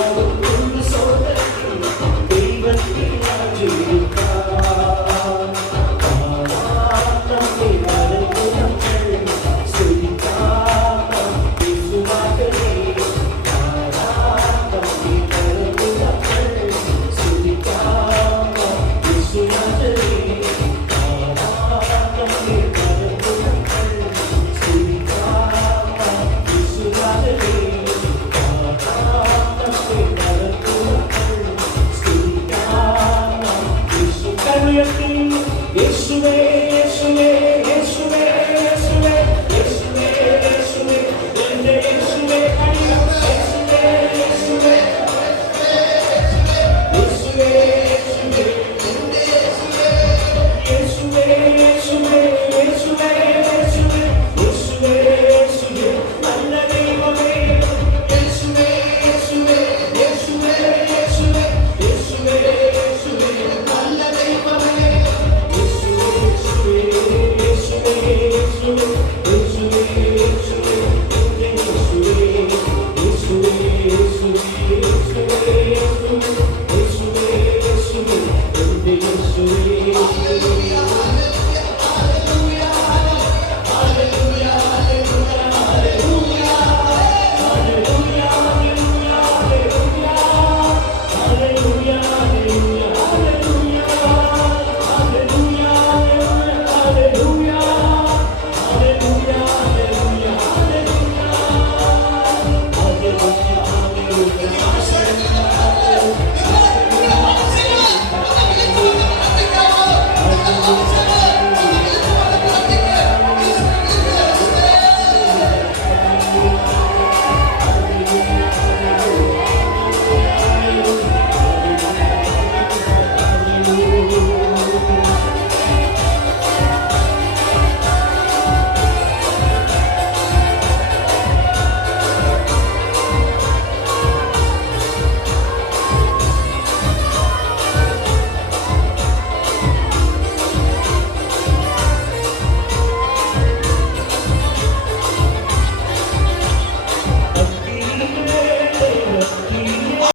all the